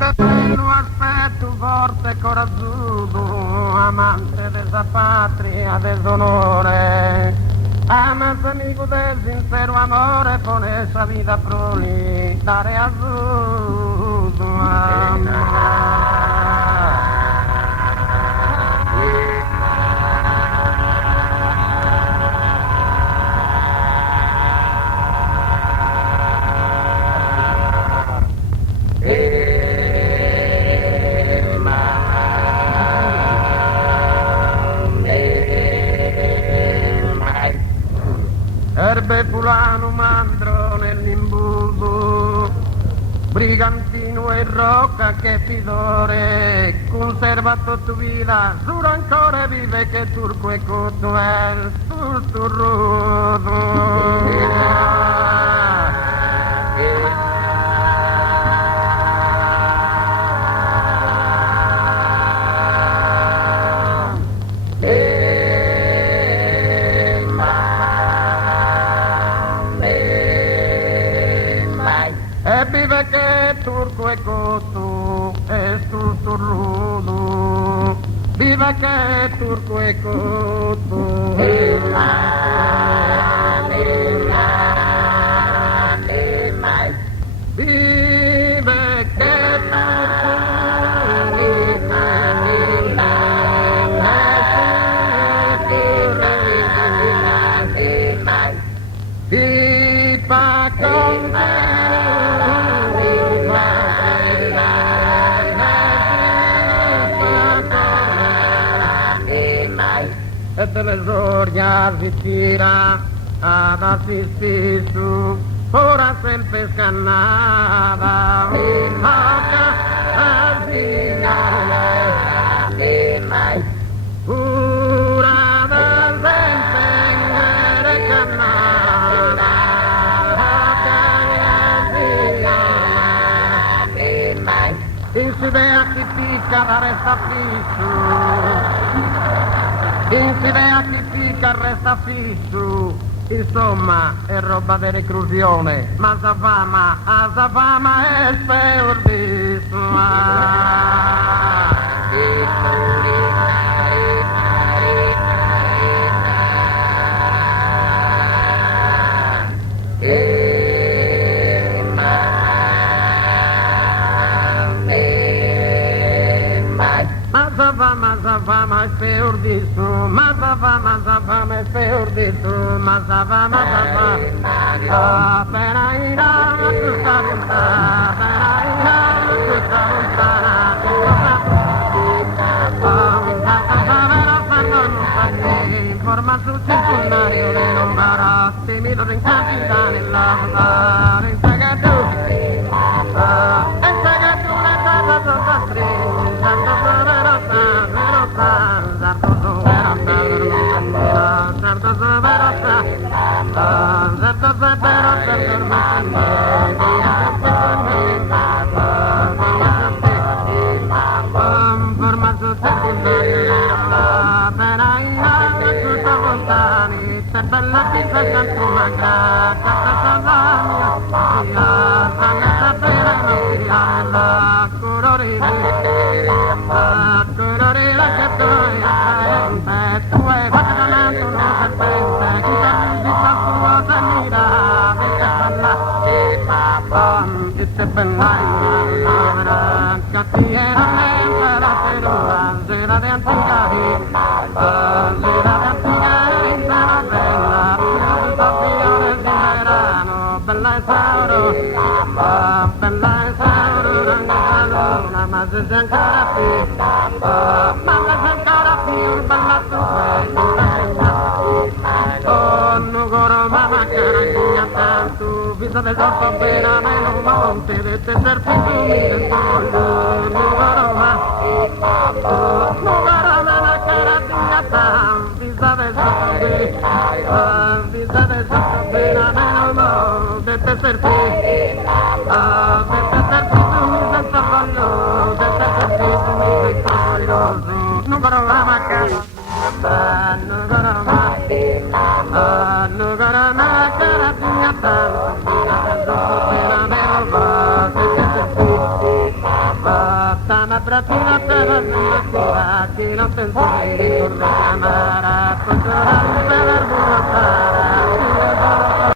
Lo aspetto forte e coraggioso, amante della patria, dell'onore. Amante amico del sincero amore, pone esa vida proli, dare azzurro Erbe fulano mandro nell'imburgo, brigantino e rocca che fidore, conserva tutta vita, giuro ancora vive che turco e cotto è il E vive che turco e cotto è sussurruto, vive che turco e cotto vive che e delle zorgia si tira ad assistisu, ora sempre scannata, pura da sempre scannata, in si idea si picca da resta fisso, in si idea si picca resta fisso, insomma è roba di reclusione, ma sa fama è speordissima. Masa fama è speordito, masa fama è speordito, masa fama appena in alto questa lontana, informa sul circondario di non baratti, mi lo incapita nella in sagatu, la casa sotto bella pizza canto manca, vita del corpo appena meno monte del serpito mi despoglio numero la carabinata vita del corpo appena meno monte del serpito mi despoglio numero la macchina numero stamattina per la che non penso di reclamare, per